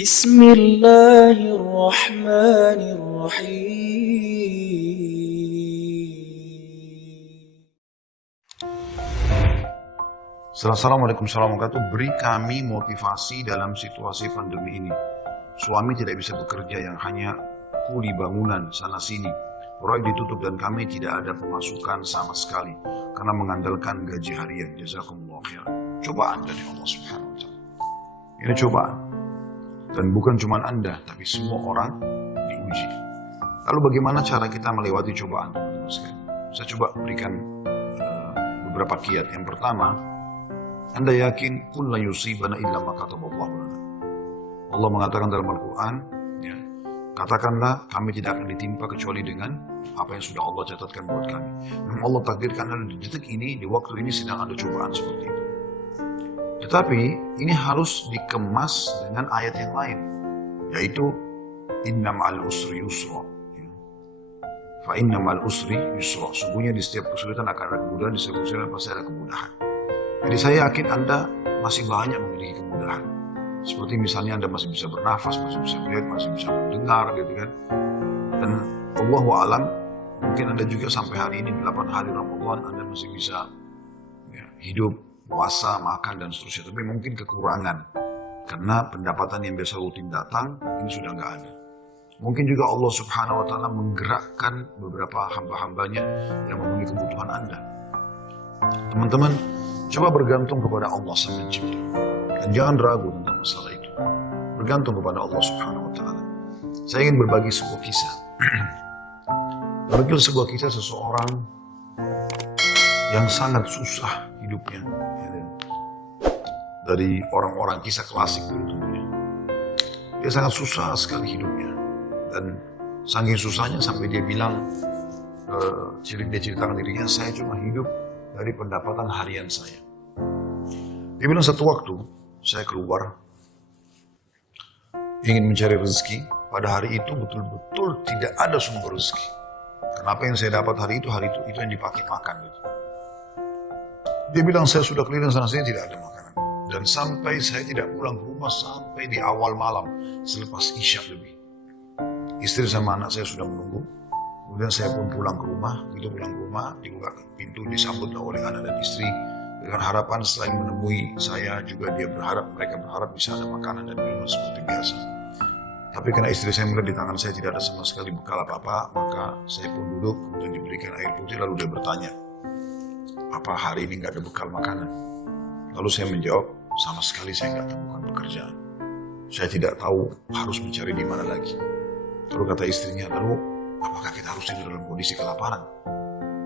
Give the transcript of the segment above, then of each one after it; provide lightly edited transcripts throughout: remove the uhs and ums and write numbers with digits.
Bismillahirrahmanirrahim. Assalamualaikum warahmatullahi wabarakatuh. Beri kami motivasi dalam situasi pandemi ini. Suami tidak bisa bekerja, yang hanya kuli bangunan sana sini. Proyek ditutup dan kami tidak ada pemasukan sama sekali karena mengandalkan gaji harian. Jazakumullah khairan. Cobaan dari Allah Subhanahu wa taala. Ini cobaan. Dan bukan cuma Anda, tapi semua orang diuji. Lalu bagaimana cara kita melewati cobaan, teman-teman sekalian? Saya coba berikan beberapa kiat. Yang pertama, Anda yakin kullu yusibana illa ma kataballahu lana. Allah mengatakan dalam Al-Quran, ya, katakanlah kami tidak akan ditimpa kecuali dengan apa yang sudah Allah catatkan buat kami. Memang Allah takdirkan di detik ini, di waktu ini sedang ada cobaan seperti itu. Tetapi ini harus dikemas dengan ayat yang lain, yaitu inna ma'al usri yusra. Fa inna ma'al usri yusra. Sungguhnya di setiap kesulitan akan ada kemudahan, di setiap kesulitan pasti ada kemudahan. Jadi saya yakin Anda masih banyak memiliki kemudahan. Seperti misalnya Anda masih bisa bernafas, masih bisa melihat, masih bisa mendengar gitu kan. Dan Allahu a'lam, mungkin Anda juga sampai hari ini 8 hari Ramadan Anda masih bisa ya, hidup, puasa, makan dan seterusnya. Tapi mungkin kekurangan karena pendapatan yang biasa rutin datang ini sudah nggak ada. Mungkin juga Allah Subhanahu wa taala menggerakkan beberapa hamba-hambanya yang memenuhi kebutuhan Anda. Teman-teman, coba bergantung kepada Allah Sang Pencipta. Dan jangan ragu tentang masalah itu. Bergantung kepada Allah Subhanahu wa taala. Saya ingin berbagi sebuah kisah. Berbagi sebuah kisah seseorang yang sangat susah hidupnya. Dari orang-orang kisah klasik dulu tentunya. Dia sangat susah sekali hidupnya. Dan saking susahnya sampai dia bilang, dia ceritakan dirinya, saya cuma hidup dari pendapatan harian saya. Dia bilang satu waktu saya keluar ingin mencari rezeki. Pada hari itu betul-betul tidak ada sumber rezeki. Kenapa yang saya dapat hari itu yang dipakai makan gitu. Dia bilang saya sudah keliling sana sini tidak ada makanan. Dan sampai saya tidak pulang ke rumah sampai di awal malam selepas Isya lebih. Istri sama anak saya sudah menunggu. Kemudian saya pun pulang ke rumah. Begitu pulang ke rumah, dibuka pintu, disambutlah oleh anak dan istri. Dengan harapan selain menemui saya juga mereka berharap bisa ada makanan dan minuman seperti biasa. Tapi karena istri saya melihat di tangan saya tidak ada sama sekali bekal apa-apa, maka saya pun duduk, kemudian diberikan air putih, lalu dia bertanya, apa hari ini nggak ada bekal makanan? Lalu saya menjawab, sama sekali saya nggak temukan pekerjaan. Saya tidak tahu harus mencari di mana lagi. Lalu kata istrinya, lalu apakah kita harus tidur dalam kondisi kelaparan?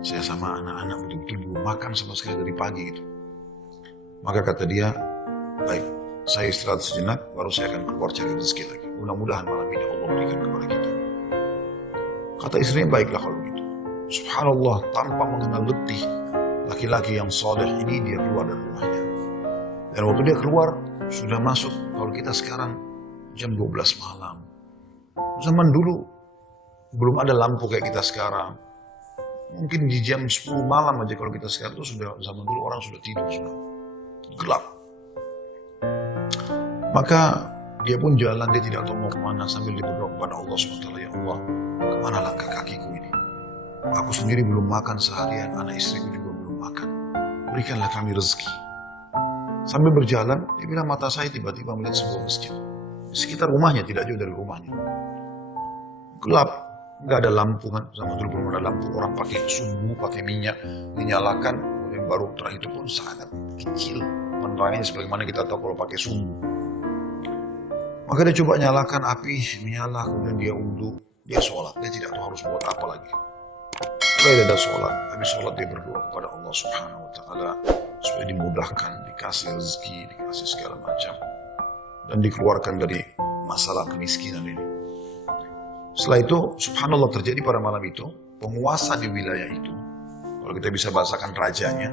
Saya sama anak-anak betul-betul belum makan sama sekali dari pagi itu. Maka kata dia, baik, saya istirahat sejenak, baru saya akan keluar cari rezeki lagi. Mudah-mudahan malam ini Allah berikan kepada kita. Kata istrinya, baiklah kalau gitu. Subhanallah, tanpa mengenal letih, laki-laki yang soleh ini dia keluar dari rumahnya. Dan waktu dia keluar, sudah masuk, kalau kita sekarang jam 12 malam. Zaman dulu, belum ada lampu kayak kita sekarang. Mungkin di jam 10 malam aja kalau kita sekarang itu sudah, zaman dulu orang sudah tidur, sudah gelap. Maka dia pun jalan, dia tidak tahu mau kemana sambil dia berdoa kepada Allah SWT, ya Allah, kemana langkah kakiku ini? Aku sendiri belum makan seharian, anak istriku juga belum makan. Berikanlah kami rezeki. Sambil berjalan, dia bilang mata saya tiba-tiba melihat sebuah masjid. Di sekitar rumahnya, tidak jauh dari rumahnya. Gelap, nggak ada lampu kan, zaman dulu belum ada lampu, orang pakai sumbu, pakai minyak, dinyalakan, kemudian baru terakhir itu pun sangat kecil penerangannya sebagaimana kita tahu kalau pakai sumbu. Maka dia coba nyalakan api, menyala, kemudian dia wudu, dia sholat, dia tidak tahu harus buat apa lagi. Setelah dia ada sholat, habis sholat dia berdoa kepada Allah Subhanahu wa taala supaya dimudahkan, dikasih rezeki, dikasih segala macam, dan dikeluarkan dari masalah kemiskinan ini. Setelah itu, subhanallah, terjadi pada malam itu, penguasa di wilayah itu, kalau kita bisa bahasakan rajanya,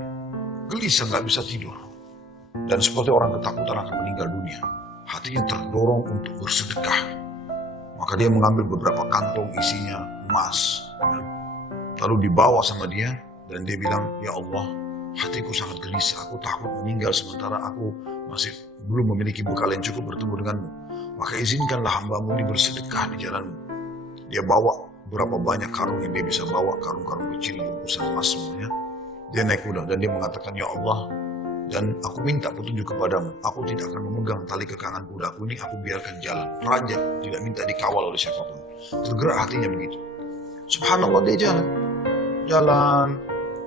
gelisah, nggak bisa tidur. Dan seperti orang ketakutan akan meninggal dunia. Hatinya terdorong untuk bersedekah. Maka dia mengambil beberapa kantong isinya emas. Lalu dibawa sama dia, dan dia bilang, ya Allah, hatiku sangat gelisah, aku takut meninggal sementara aku masih belum memiliki bekal yang cukup bertemu denganmu. maka izinkanlah hambamu ini bersedekah di jalanmu. Dia bawa berapa banyak karung yang dia bisa bawa, karung-karung kecil, bungkusan emas semuanya. Dia naik kuda dan dia mengatakan, ya Allah, dan aku minta petunjuk kepadamu. Aku tidak akan memegang tali kekangan kudaku ini, aku biarkan jalan. Raja tidak minta dikawal oleh siapapun. Tergerak hatinya begitu. Subhanallah, dia jalan. Jalan.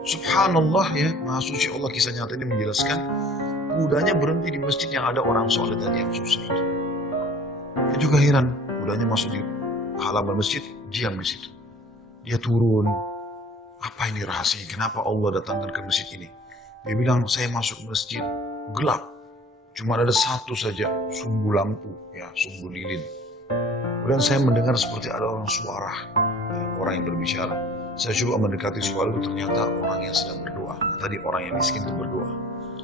Subhanallah ya, Maha Suci Allah, kisah nyata ini menjelaskan. Kudanya berhenti di masjid yang ada orang soleh tadi yang susah itu. Dia juga heran, kudanya masuk di halaman masjid, diam di situ. Dia turun. Apa ini rahasianya? Kenapa Allah datangkan ke masjid ini? Dia bilang, saya masuk masjid gelap. Cuma ada satu saja sumbu lampu, ya, sumbu lilin. Kemudian saya mendengar seperti ada orang suara, ya, orang yang berbicara. Saya coba mendekati suara itu, ternyata orang yang sedang berdoa. Nah, tadi orang yang miskin itu berdoa.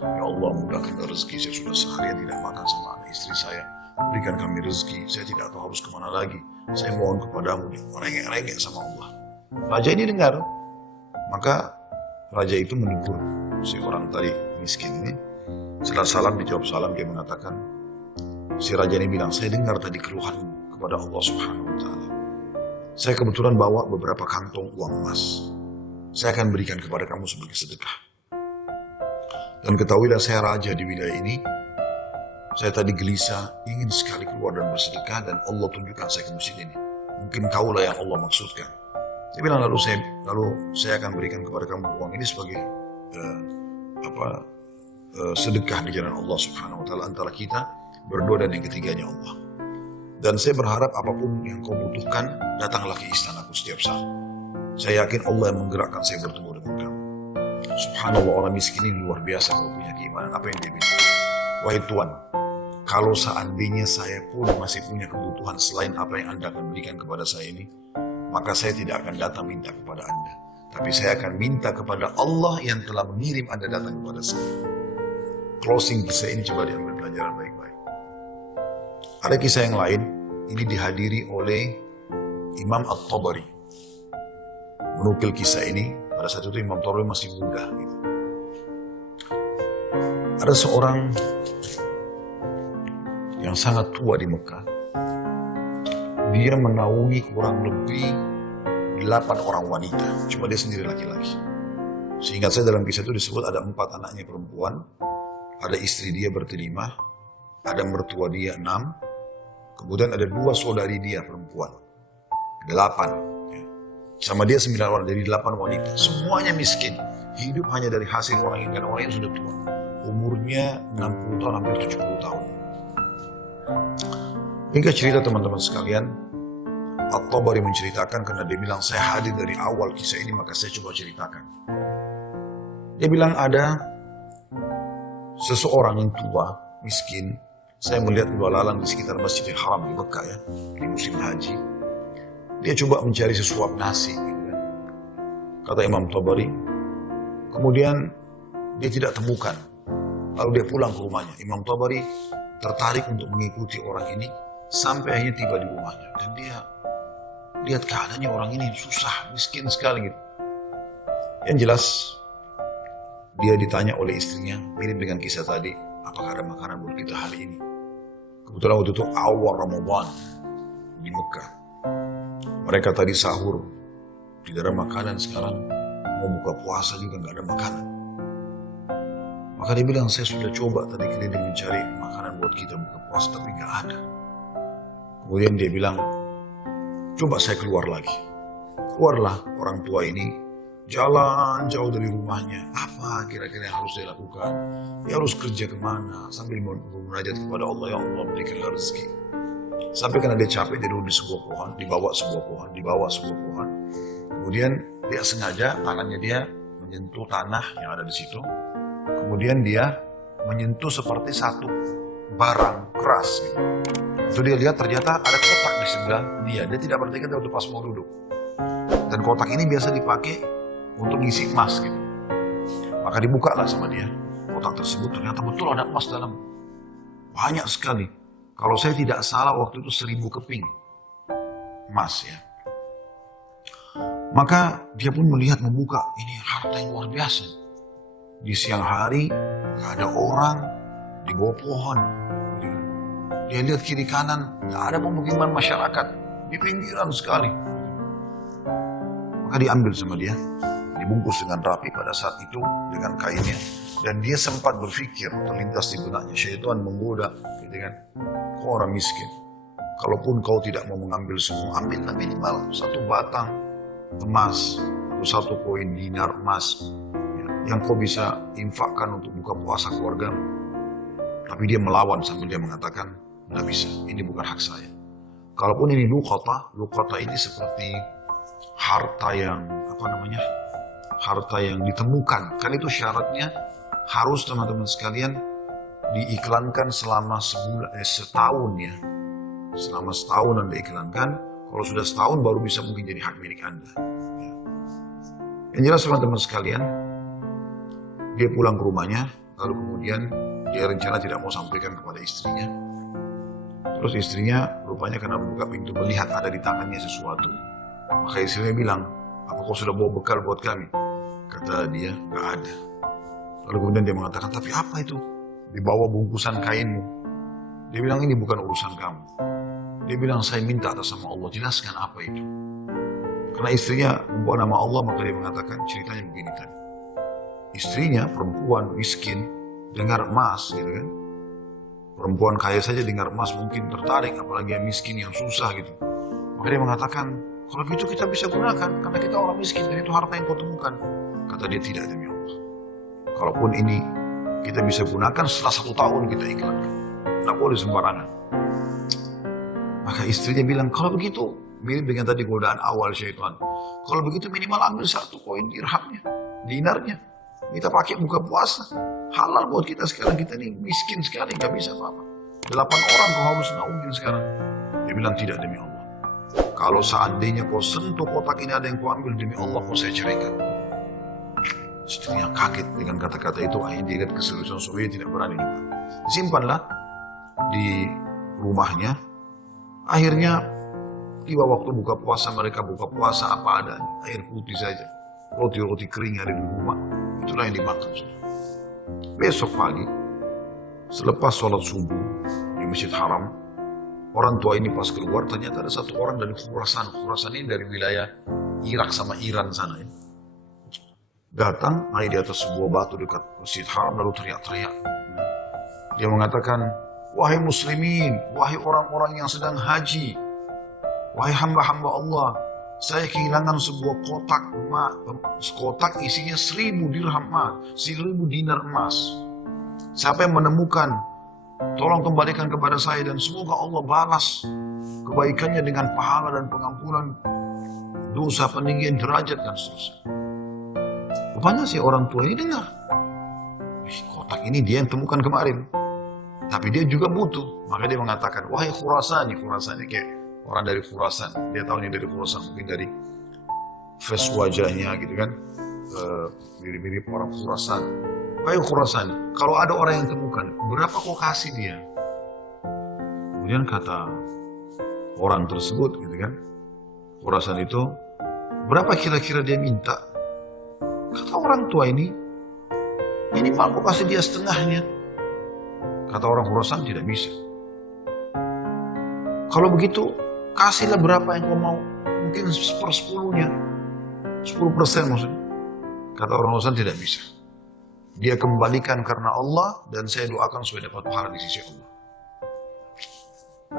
Ya Allah, mudahkan rezeki, saya sudah seharian tidak makan sama anak istri saya. Berikan kami rezeki, saya tidak tahu harus kemana lagi. Saya mohon kepadamu, rengek-rengek sama Allah. Raja ini dengar, maka raja itu menegur si orang tadi miskin ini. Setelah salam, dijawab salam, dia mengatakan, si raja ini bilang, saya dengar tadi keluhanmu kepada Allah Subhanahu wa Ta'ala. Saya kebetulan bawa beberapa kantong uang emas. Saya akan berikan kepada kamu sebagai sedekah. Dan ketahuilah, saya raja di wilayah ini. Saya tadi gelisah, ingin sekali keluar dan bersedekah, dan Allah tunjukkan saya ke masjid ini. Mungkin kaulah yang Allah maksudkan. Dia bilang, lalu saya akan berikan kepada kamu uang ini sebagai sedekah di jalan Allah Subhanahu wa Ta'ala, antara kita berdua dan yang ketiganya Allah. Dan saya berharap apapun yang kau butuhkan, datanglah ke istanaku setiap saat. Saya yakin Allah yang menggerakkan saya bertemu dengan kamu. Subhanallah, orang miskin ini luar biasa kalau punya keimanan. Apa yang dia bilang? Wahai Tuhan, kalau seandainya saya pun masih punya kebutuhan selain apa yang Anda akan berikan kepada saya ini, maka saya tidak akan datang minta kepada Anda. Tapi saya akan minta kepada Allah yang telah mengirim Anda datang kepada saya. Closing kisah ini coba diambil pelajaran baik-baik. Ada kisah yang lain, ini dihadiri oleh Imam At-Tabari. Menukil kisah ini, pada saat itu Imam Tabari masih muda. Gitu. Ada seorang yang sangat tua di Mekah. Dia menaungi kurang lebih 8 orang wanita. Cuma dia sendiri laki-laki. Seingat saya dalam kisah itu disebut ada 4 anaknya perempuan. Ada istri dia berterima. Ada mertua dia 6. Kemudian ada 2 saudari dia perempuan. 8. Ya. Sama dia 9 orang, dari 8 wanita. Semuanya miskin. Hidup hanya dari hasil orang yang, dan orang yang sudah tua. Umurnya 60 tahun, hampir 70 tahun. Hingga cerita teman-teman sekalian, At-Tabari menceritakan karena dia bilang, saya hadir dari awal kisah ini, maka saya coba ceritakan. Dia bilang ada seseorang yang tua, miskin. Saya melihat lalang di sekitar Masjidil Haram di Mekah ya, di musim haji. Dia coba mencari sesuap nasi, gitu ya. Kata Imam Tabari. Kemudian dia tidak temukan. Lalu dia pulang ke rumahnya. Imam Tabari tertarik untuk mengikuti orang ini sampai akhirnya tiba di rumahnya. Dan dia lihat keadaannya orang ini susah, miskin sekali gitu. Yang jelas, dia ditanya oleh istrinya, mirip dengan kisah tadi, apakah ada makanan buat kita hari ini? Kebetulan waktu itu awal Ramadan di Mekah. Mereka tadi sahur, tidak ada makanan, sekarang mau buka puasa juga nggak ada makanan. Maka dia bilang, saya sudah coba tadi keliling mencari makanan buat kita buka puasa, tapi nggak ada. Kemudian dia bilang, coba saya keluar lagi. Keluarlah orang tua ini, jalan jauh dari rumahnya. Apa kira-kira yang harus dia lakukan? Dia harus kerja kemana? Sambil bermunajat kepada Allah, ya Allah berikanlah rezeki. Sampai karena dia capek, dia duduk di sebuah pohon, dibawa sebuah pohon. Kemudian dia sengaja tangannya dia menyentuh tanah yang ada di situ. Kemudian dia menyentuh seperti satu barang keras. Gitu. Itu dia lihat ternyata ada kotak di sebelah dia. Dia tidak perhatikan waktu pas mau duduk. Dan kotak ini biasa dipakai untuk ngisi emas gitu. Maka dibukalah sama dia. Kotak tersebut ternyata betul ada emas dalam. Banyak sekali. Kalau saya tidak salah waktu itu 1000 keping emas ya. Maka dia pun melihat, membuka, ini harta yang luar biasa. Di siang hari gak ada orang, di bawah pohon. Dia lihat kiri kanan, nggak ada pemukiman masyarakat, di pinggiran sekali. Maka diambil sama dia, dibungkus dengan rapi pada saat itu dengan kainnya. Dan dia sempat berpikir, terlintas di benaknya, syaitan menggoda, gitu kan, kau orang miskin. Kalaupun kau tidak mau mengambil semua, ambillah minimal 1 batang emas atau 1 koin dinar emas yang kau bisa infakkan untuk buka puasa keluargamu. Tapi dia melawan sambil dia mengatakan, nggak bisa, ini bukan hak saya. Kalaupun ini luqata ini seperti harta yang harta yang ditemukan. Kan itu syaratnya harus teman-teman sekalian diiklankan selama setahun ya. Selama setahun Anda iklankan, kalau sudah setahun baru bisa mungkin jadi hak milik Anda. Ya. Yang jelas teman-teman sekalian, dia pulang ke rumahnya, lalu kemudian dia rencana tidak mau sampaikan kepada istrinya. Terus istrinya rupanya karena membuka pintu melihat ada di tangannya sesuatu. Maka istrinya bilang, apa kau sudah bawa bekal buat kami? Kata dia, nggak ada. Lalu kemudian dia mengatakan, tapi apa itu? Di bawah bungkusan kainmu. Dia bilang, ini bukan urusan kamu. Dia bilang, saya minta atas nama Allah, jelaskan apa itu. Karena istrinya membawa nama Allah, maka dia mengatakan, ceritanya begini tadi. Istrinya, perempuan, miskin, dengar emas, gitu kan. Perempuan kaya saja dengar emas mungkin tertarik, apalagi yang miskin, yang susah gitu. Maka dia mengatakan, kalau gitu kita bisa gunakan, karena kita orang miskin, dan itu harta yang kau temukan. Kata dia, tidak demi Allah. Kalaupun ini kita bisa gunakan setelah 1 tahun kita iklankan. Tidak boleh sembarangan. Maka istrinya bilang, kalau begitu, mirip dengan tadi godaan awal syaitan. Kalau begitu minimal ambil 1 koin dirhamnya, dinarnya. Kita pakai buka puasa. Halal buat kita sekarang, kita ini miskin sekali, nggak bisa apa-apa. 8 orang kau harus naungin sekarang. Dia bilang, tidak demi Allah. Kalau seandainya kau sentuh kotak ini ada yang kau ambil, demi Allah kau saya ceraikan. Istrinya kaget dengan kata-kata itu, akhirnya dia lihat keseriusan suaminya, tidak berani juga. Disimpanlah di rumahnya. Akhirnya tiba waktu buka puasa, mereka buka puasa apa adanya, air putih saja, roti-roti kering ada di rumah, itulah yang dimakan. Besok pagi, selepas sholat subuh di Masjid Haram, orang tua ini pas keluar, ternyata ada 1 orang dari Khurasan. Khurasan ini dari wilayah Irak sama Iran sana ya. Datang, naik di atas sebuah batu dekat Masjid Haram, lalu teriak-teriak. Dia mengatakan, wahai muslimin, wahai orang-orang yang sedang haji, wahai hamba-hamba Allah, saya kehilangan sebuah kotak isinya 1000 dirham emas, 1000 dinar emas. Siapa yang menemukan, tolong kembalikan kepada saya, dan semoga Allah balas kebaikannya dengan pahala dan pengampunan dosa, peninggian derajat dan seterusnya. Rupanya si orang tua ini dengar, kotak ini dia yang temukan kemarin, tapi dia juga butuh. Maka dia mengatakan, wahai Khurasani, Khurasani kayak orang dari Khurasan, dia tahu ini dari Khurasan, mungkin dari face wajahnya gitu kan, mirip-mirip orang Khurasan. Wahai Khurasani, kalau ada orang yang temukan, berapa kau kasih dia? Kemudian kata orang tersebut gitu kan, Khurasan itu, berapa kira-kira dia minta? Kata orang tua ini, minimal kau kasih dia setengahnya. Kata orang Khurasan, tidak bisa. Kalau begitu, kasihlah berapa yang kau mau. Mungkin 1/10-nya. 10% maksudnya. Kata orang Khurasan, tidak bisa. Dia kembalikan karena Allah, dan saya doakan supaya dapat pahala di sisi Allah.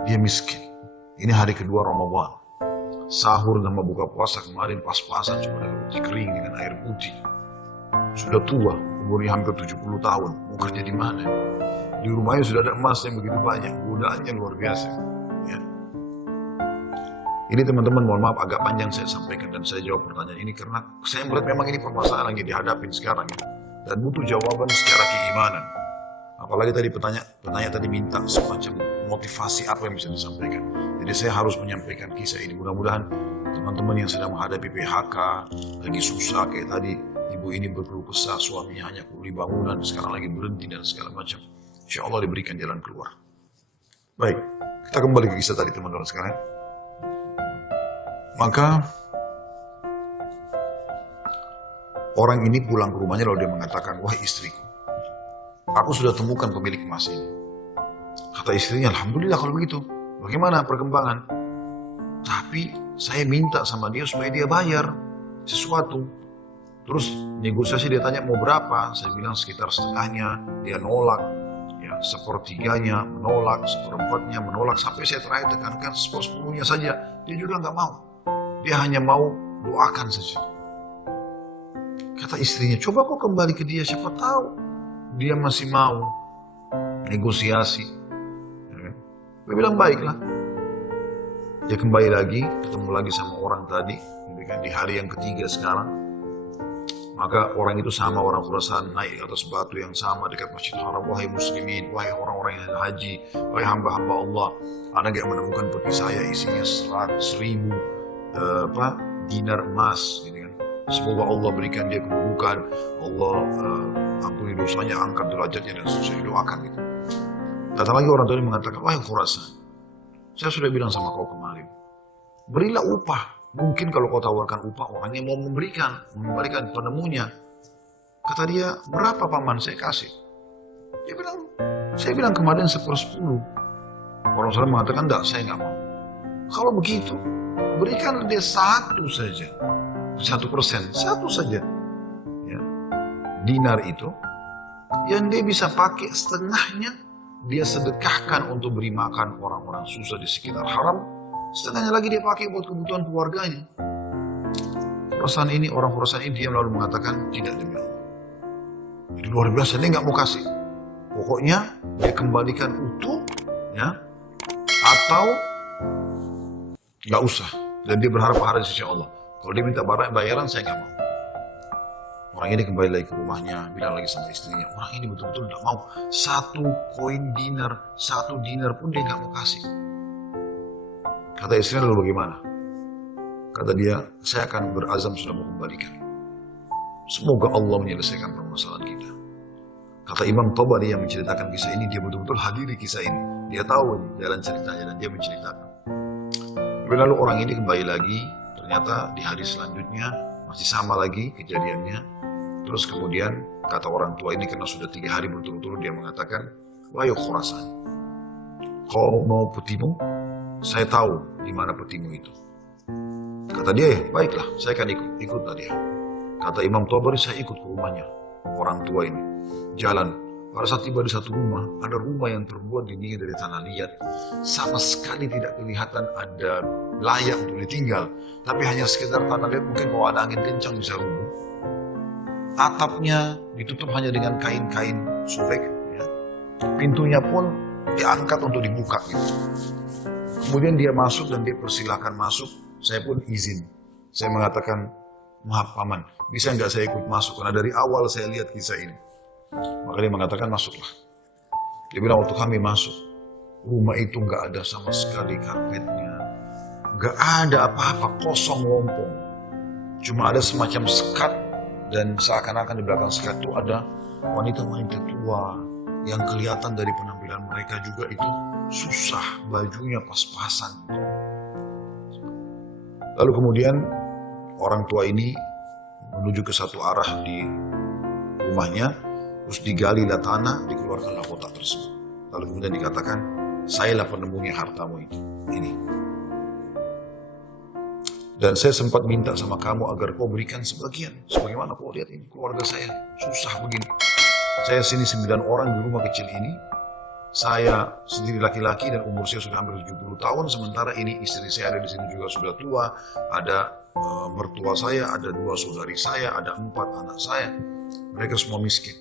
Dia miskin. Ini hari kedua Ramadan. Sahur dan buka puasa kemarin pas-pasan, cuma dengan roti kering dengan air putih. Sudah tua, umurnya hampir 70 tahun. Mau kerja di mana? Di rumahnya sudah ada emas yang begitu banyak. Godaannya luar biasa. Ya. Ini teman-teman, mohon maaf agak panjang saya sampaikan dan saya jawab pertanyaan ini karena saya melihat memang ini permasalahan yang dihadapin sekarang ya. Dan butuh jawaban secara keimanan. Apalagi tadi penanya tadi minta semacam motivasi apa yang bisa disampaikan. Jadi saya harus menyampaikan kisah ini. Mudah-mudahan teman-teman yang sedang menghadapi PHK, lagi susah kayak tadi, ibu ini berkeluh kesah, suaminya hanya kuli bangunan, sekarang lagi berhenti dan segala macam. Insya Allah diberikan jalan keluar. Baik, kita kembali ke kisah tadi teman-teman sekalian. Maka orang ini pulang ke rumahnya lalu dia mengatakan, wah istriku, aku sudah temukan pemilik emas ini. Kata istrinya, alhamdulillah kalau begitu. Bagaimana perkembangan? Tapi saya minta sama dia supaya dia bayar sesuatu. Terus negosiasi dia tanya mau berapa? Saya bilang sekitar setengahnya, dia nolak. Ya, sepertiganya menolak, seperempatnya menolak. Sampai saya terakhir tekankan sepersepuluhnya saja. Dia juga nggak mau. Dia hanya mau doakan saja. Kata istrinya, coba kau kembali ke dia, siapa tahu dia masih mau negosiasi. Dia bilang baiklah. Dia kembali lagi, ketemu lagi sama orang tadi, di hari yang ketiga sekarang. Maka orang itu sama orang Khurasan naik ke atas batu yang sama dekat Masjid Haram. Wahai muslimin, wahai orang-orang yang haji, wahai hamba-hamba Allah, Anda nggak menemukan peti saya isinya 100.000 dinar emas, gitu kan. Semoga Allah berikan dia keburukan, Allah ampuni dosanya, angkat derajatnya dan seterusnya, doakan gitu. Datang lagi orang tadi mengatakan, wahai Khurasan, saya sudah bilang sama kau kemarin, berilah upah. Mungkin kalau kau tawarkan upah, orang yang mau mengembalikan penemunya. Kata dia, berapa paman saya kasih? Saya bilang kemarin 1/10. Orang sana mengatakan, enggak, saya nggak mau. Kalau begitu, berikan dia 1 saja. 1%, 1 saja. Ya. Dinar itu, yang dia bisa pakai setengahnya, dia sedekahkan untuk beri makan orang-orang susah di sekitar haram, setengahnya lagi dia pakai buat kebutuhan keluarganya. Orang Khurasan ini diam lalu mengatakan tidak demi Allah. Itu luar biasa, dia nggak mau kasih. Pokoknya dia kembalikan utuh, ya, atau nggak usah. Dan dia berharap pahala di sisi Allah. Kalau dia minta bayaran, saya nggak mau. Orang ini kembali lagi ke rumahnya, bilang lagi sama istrinya, orang ini betul-betul tidak mau. 1 koin dinar, 1 dinar pun dia nggak mau kasih. Kata istrinya, lalu bagaimana? Kata dia, saya akan berazam sudah mau kembalikan. Semoga Allah menyelesaikan permasalahan kita. Kata Imam Tabari yang menceritakan kisah ini, dia betul-betul hadiri kisah ini. Dia tahu jalan ceritanya dan dia menceritakan. Lalu orang ini kembali lagi, ternyata di hari selanjutnya masih sama lagi kejadiannya. Terus kemudian kata orang tua ini karena sudah 3 hari berturut-turut dia mengatakan, wahai Khurasan, kau mau petimu? Saya tahu di mana petimu itu. Kata dia, ya baiklah, saya akan ikut tadi. Kata Imam Tabari, saya ikut ke rumahnya orang tua ini. Jalan. Pada saat tiba di satu rumah, ada rumah yang terbuat dindingnya dari tanah liat. Sama sekali tidak kelihatan ada layak untuk ditinggal. Tapi hanya sekitar tanah liat, mungkin kalau ada angin kencang bisa rubuh. Atapnya ditutup hanya dengan kain-kain sobek. Ya. Pintunya pun diangkat untuk dibuka. Gitu. Kemudian dia masuk dan dia persilahkan masuk. Saya pun izin. Saya mengatakan, maaf paman, bisa nggak saya ikut masuk? Karena dari awal saya lihat kisah ini. Maka dia mengatakan masuklah. Dia bilang waktu kami masuk, rumah itu nggak ada sama sekali karpetnya, nggak ada apa-apa, kosong lompong. Cuma ada semacam sekat dan seakan-akan di belakang sekat itu ada wanita-wanita tua yang kelihatan dari penampilan mereka juga itu susah, bajunya pas-pasan. Lalu kemudian orang tua ini menuju ke satu arah di rumahnya. Terus digalilah tanah, dikeluarkanlah kotak tersebut. Lalu kemudian dikatakan, sayalah penemunya hartamu itu. Ini. Dan saya sempat minta sama kamu agar kau berikan sebagian. Sebagaimana kau lihat ini, keluarga saya susah begini. Saya sini 9 orang di rumah kecil ini. Saya sendiri laki-laki dan umur saya sudah hampir 70 tahun. Sementara ini istri saya ada di sini juga sudah tua. Ada mertua saya, ada 2 saudari saya, ada 4 anak saya. Mereka semua miskin.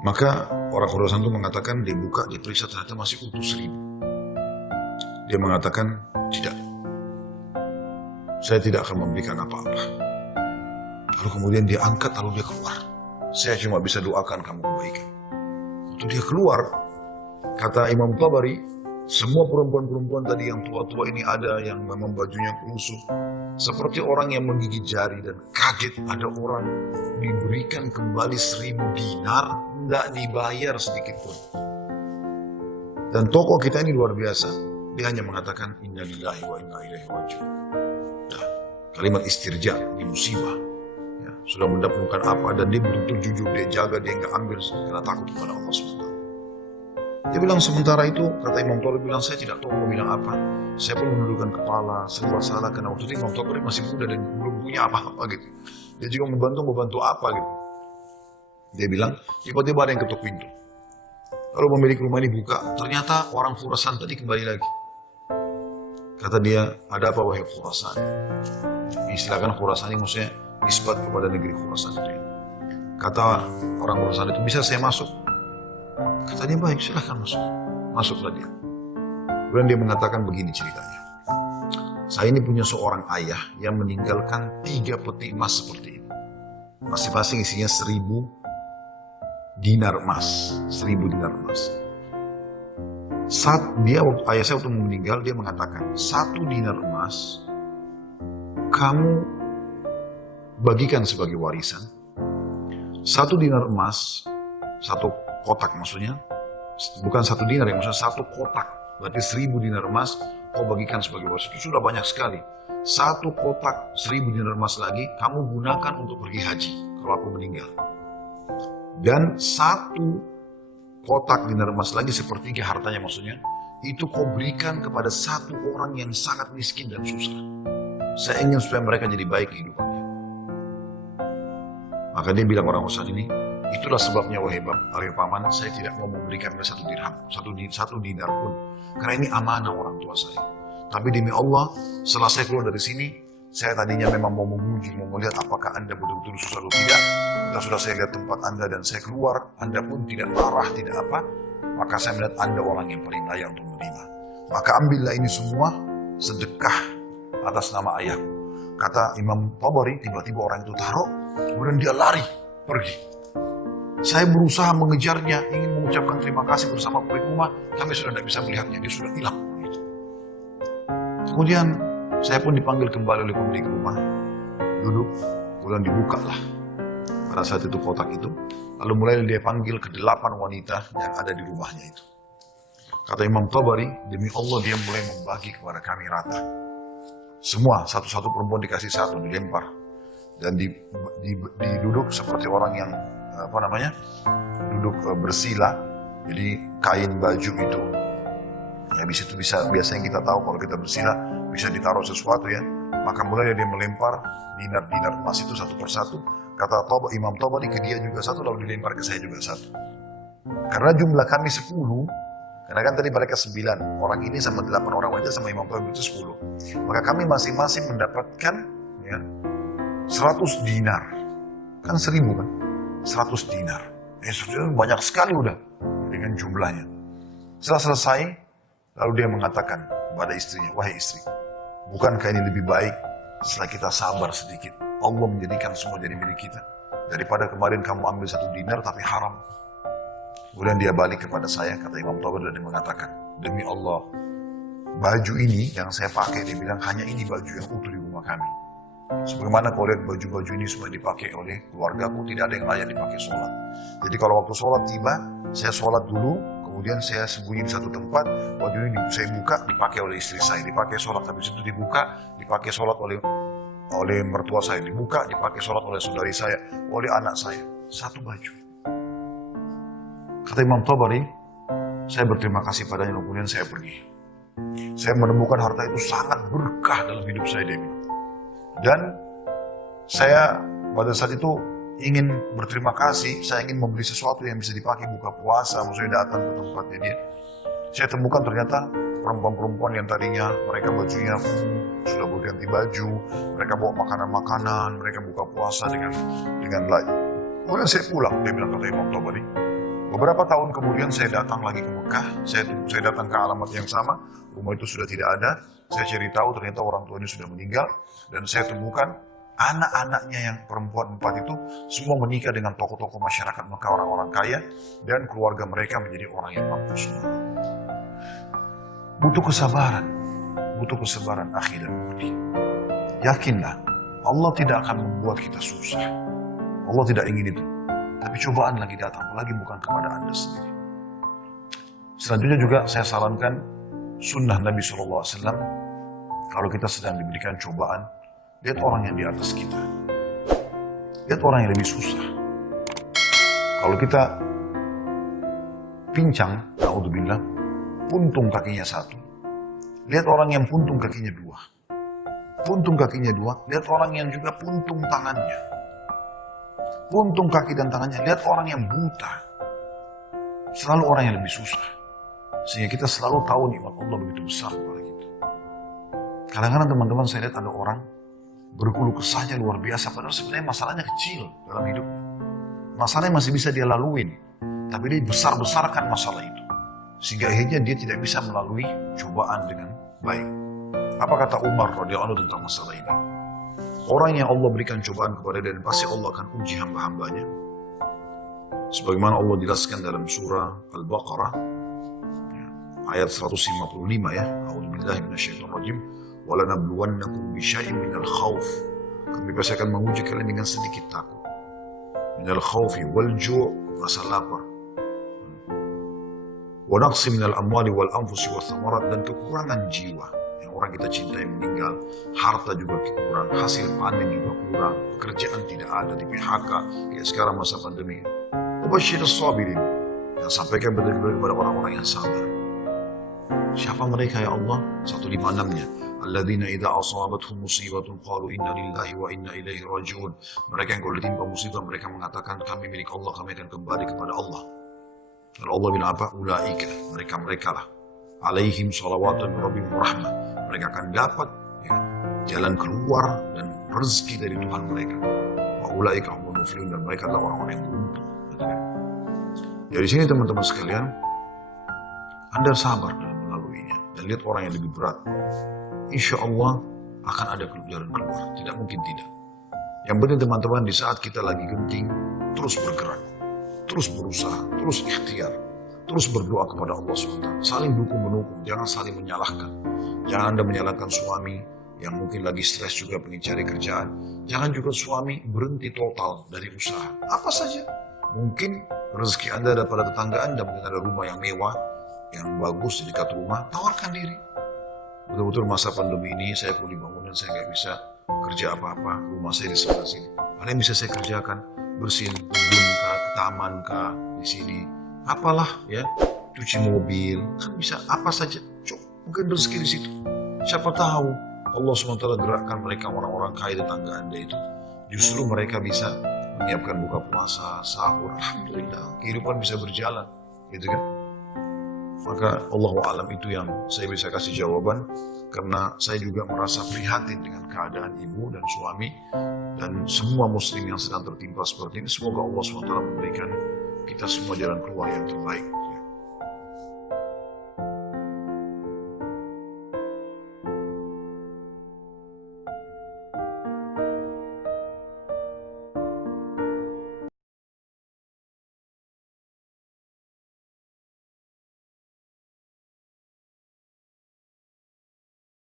Maka orang Khurasan itu mengatakan, dibuka, diperiksa, ternyata masih utuh 1000. Dia mengatakan, tidak. Saya tidak akan memberikan apa-apa. Lalu kemudian dia angkat, lalu dia keluar. Saya cuma bisa doakan kamu kebaikan. Waktu dia keluar, kata Imam Tabari, semua perempuan-perempuan tadi yang tua-tua ini ada yang memang bajunya pelusuh. Seperti orang yang menggigit jari dan kaget ada orang diberikan kembali 1000 dinar, tidak dibayar sedikit pun. Dan tokoh kita ini luar biasa. Dia hanya mengatakan inna lillahi wa inna ilaihi raji'un. Nah, kalimat istirja di musibah. Sudah mendapatkan apa dan dia betul-betul jujur, dia jaga, dia nggak ambil karena takut kepada Allah SWT. Dia bilang sementara itu, kata Imam Tabari bilang, saya tidak tahu mau bilang apa. Saya pun menundukkan kepala, serba salah, karena waktu itu Imam Tabari masih muda dan belum punya apa-apa gitu. Dia juga membantu apa gitu. Dia bilang, tiba-tiba ada yang ketuk pintu. Lalu pemilik rumah ini buka, ternyata orang Khurasan tadi kembali lagi. Kata dia, ada apa wahai Khurasan? Istilahkan Khurasan ini maksudnya nisbat kepada negeri Khurasan itu. Kata orang Khurasan itu, bisa saya masuk? Kata dia, baik, silahkan masuk. Masuklah dia. Kemudian dia mengatakan begini ceritanya. Saya ini punya seorang ayah yang meninggalkan 3 peti emas seperti ini. Masing-masing isinya 1000 dinar emas. 1000 dinar emas. Saat dia, waktu ayah saya waktu meninggal, dia mengatakan, 1 dinar emas kamu bagikan sebagai warisan. 1 dinar emas, 1 kotak maksudnya, bukan 1 dinar ya, maksudnya 1 kotak, berarti 1000 dinar emas kau bagikan sebagai warisan. Itu sudah banyak sekali. 1 kotak 1000 dinar emas lagi kamu gunakan untuk pergi haji kalau aku meninggal. Dan 1 kotak dinar emas lagi, sepertiga hartanya maksudnya, itu kau berikan kepada 1 orang yang sangat miskin dan susah. Saya ingin supaya mereka jadi baik kehidupannya. Maka dia bilang orang usaha ini, itulah sebabnya wahai paman, saya tidak mau memberikan 1 dirham, 1 dinar pun. Karena ini amanah orang tua saya. Tapi demi Allah, setelah saya keluar dari sini, saya tadinya memang mau menguji, mau melihat apakah Anda betul-betul susah atau tidak. Dan sudah saya lihat tempat Anda dan saya keluar, Anda pun tidak marah, tidak apa. Maka saya melihat Anda orang yang paling layak untuk menerima. Maka ambillah ini semua sedekah atas nama ayahku. Kata Imam Tabari, tiba-tiba orang itu taruh, kemudian dia lari, pergi. Saya berusaha mengejarnya, ingin mengucapkan terima kasih bersama pemilik rumah, kami sudah tidak bisa melihatnya, dia sudah hilang. Kemudian saya pun dipanggil kembali oleh pemilik rumah, duduk, kemudian dibukalah pada saat itu kotak itu, lalu mulai dia panggil ke-8 wanita yang ada di rumahnya itu. Kata Imam Tabari, demi Allah dia mulai membagi kepada kami rata. Semua, satu-satu perempuan dikasih 1, dilempar. Dan diduduk seperti orang yang, duduk bersila. Jadi kain baju itu, ya biasanya kita tahu kalau kita bersila, bisa ditaruh sesuatu ya. Maka mulai dia melempar dinar-dinar emas itu satu persatu. Kata Imam Tabari, ke dia juga 1, lalu dilempar ke saya juga 1. Karena jumlah kami 10, karena kan tadi mereka 9, orang ini sama 8 orang wanita sama Imam Tabari itu 10. Maka kami masing-masing mendapatkan ya, 100 dinar. Kan 1000 kan? 100 dinar. Banyak sekali udah dengan jumlahnya. Setelah selesai, lalu dia mengatakan pada istrinya, wahai istri, bukankah ini lebih baik setelah kita sabar sedikit? Allah menjadikan semua jadi milik kita. Daripada kemarin kamu ambil 1 dinar tapi haram. Kemudian dia balik kepada saya, kata Imam Tabari, dan dia mengatakan, demi Allah, baju ini yang saya pakai, dia bilang, hanya ini baju yang utuh di rumah kami. Sebagaimana kau lihat baju-baju ini semua dipakai oleh keluargaku, tidak ada yang layak dipakai sholat. Jadi kalau waktu sholat tiba, saya sholat dulu, kemudian saya sembunyi di satu tempat, baju ini saya buka, dipakai oleh istri saya, dipakai sholat, habis itu dibuka, dipakai sholat oleh mertua saya, dibuka, dipakai sholat oleh saudari saya, oleh anak saya. 1 baju. Kata Imam Tabari, saya berterima kasih padanya, kemudian saya pergi. Saya menemukan harta itu sangat berkah dalam hidup saya, dia bilang. Dan saya pada saat itu ingin berterima kasih, saya ingin membeli sesuatu yang bisa dipakai buka puasa, maksudnya datang ke tempatnya dia. Saya temukan ternyata perempuan-perempuan yang tadinya mereka bajunya sudah berganti baju, mereka bawa makanan-makanan, mereka buka puasa dengan lain. Kemudian saya pulang, dia bilang, kata Imam Tabari. Beberapa tahun kemudian saya datang lagi ke Mekah, saya datang ke alamat yang sama, rumah itu sudah tidak ada, saya cari tahu ternyata orang tuanya sudah meninggal, dan saya temukan anak-anaknya yang perempuan 4 itu semua menikah dengan tokoh-tokoh masyarakat Mekah, orang-orang kaya, dan keluarga mereka menjadi orang yang mampu semua. Butuh kesabaran akhi dan budi. Yakinlah, Allah tidak akan membuat kita susah. Allah tidak ingin itu. Tapi cobaan lagi datang, apalagi bukan kepada Anda sendiri. Selanjutnya juga saya sarankan sunnah Nabi SAW. Kalau kita sedang diberikan cobaan, lihat orang yang di atas kita. Lihat orang yang lebih susah. Kalau kita pincang, naudzubillah, puntung kakinya satu. Lihat orang yang puntung kakinya dua. Puntung kakinya dua, lihat orang yang juga puntung tangannya. Puntung kaki dan tangannya, lihat orang yang buta. Selalu orang yang lebih susah. Sehingga kita selalu tahu nikmat Allah begitu besar kepada kita. Kadang-kadang teman-teman saya lihat ada orang berkeluh kesahnya luar biasa, padahal sebenarnya masalahnya kecil dalam hidupnya. Masalahnya masih bisa dia laluin, tapi dia besar-besarkan masalah itu. Sehingga akhirnya dia tidak bisa melalui cobaan dengan baik. Apa kata Umar radhiyallahu anhu tentang masalah ini? Orang yang Allah berikan cobaan kepada dia, dan pasti Allah akan uji hamba-hambanya. Sebagaimana Allah jelaskan dalam surah Al-Baqarah, ayat 155 ya. A'udzubillahi minasyaitonirrajim. Walanabluwannakum bisyai'in minal khauf. Kami pasti akan menguji kalian dengan sedikit takut. Minal khaufi wal ju', rasa lapar. Wa naqsi minal amwali wal anfusi wath thamarat, dan kekurangan jiwa. Yang orang kita cintai meninggal, harta juga kurang, hasil panen juga kurang, pekerjaan tidak ada, di PHK, kayak sekarang masa pandemi. Wabasyirus sabirin, dan sampaikan benar-benar kepada orang-orang yang sabar. Siapa mereka ya Allah? 156-nya. Alladzina idza asabatuhum musibatun qalu inna lillahi wa inna ilaihi raji'un. Mereka yang kalau ditimpa musibah, mereka mengatakan kami milik Allah, kami akan kembali kepada Allah. Lalu Allah bilang apa? Ulaika, mereka lah. Alaihim salawatun rabbihim rahmah. Mereka akan dapat ya, jalan keluar dan rezeki dari Tuhan mereka. Wa ulaika humul muflihun, dan mereka adalah orang-orang yang beruntung. Jadi sini teman-teman sekalian, Anda sabar dalam melaluinya dan lihat orang yang lebih berat. Insya Allah akan ada jalan keluar, tidak mungkin tidak. Yang penting teman-teman, di saat kita lagi genting, terus bergerak, terus berusaha, terus ikhtiar, terus berdoa kepada Allah SWT. Saling dukung-menukung, jangan saling menyalahkan. Jangan Anda menyalahkan suami yang mungkin lagi stres juga pengen cari kerjaan. Jangan juga suami berhenti total dari usaha. Apa saja. Mungkin rezeki Anda ada pada tetangga Anda, mungkin ada rumah yang mewah, yang bagus di dekat rumah, tawarkan diri. Betul-betul masa pandemi ini saya kuli bangunan, saya nggak bisa kerja apa-apa, rumah saya di sebelah sini. Ada yang bisa saya kerjakan, bersihin kebun kah, taman kah, di sini. Apalah ya, cuci mobil, kan bisa apa saja. Mungkin rezeki di situ. Siapa tahu Allah SWT gerakkan mereka, orang-orang kaya tetangga Anda itu. Justru mereka bisa menyiapkan buka puasa, sahur. Alhamdulillah, kehidupan bisa berjalan, gitu kan? Maka Allahu a'lam itu yang saya bisa kasih jawaban, karena saya juga merasa prihatin dengan keadaan ibu dan suami dan semua muslim yang sedang tertimpa seperti ini. Semoga Allah SWT memberikan kita semua jalan keluar yang terbaik.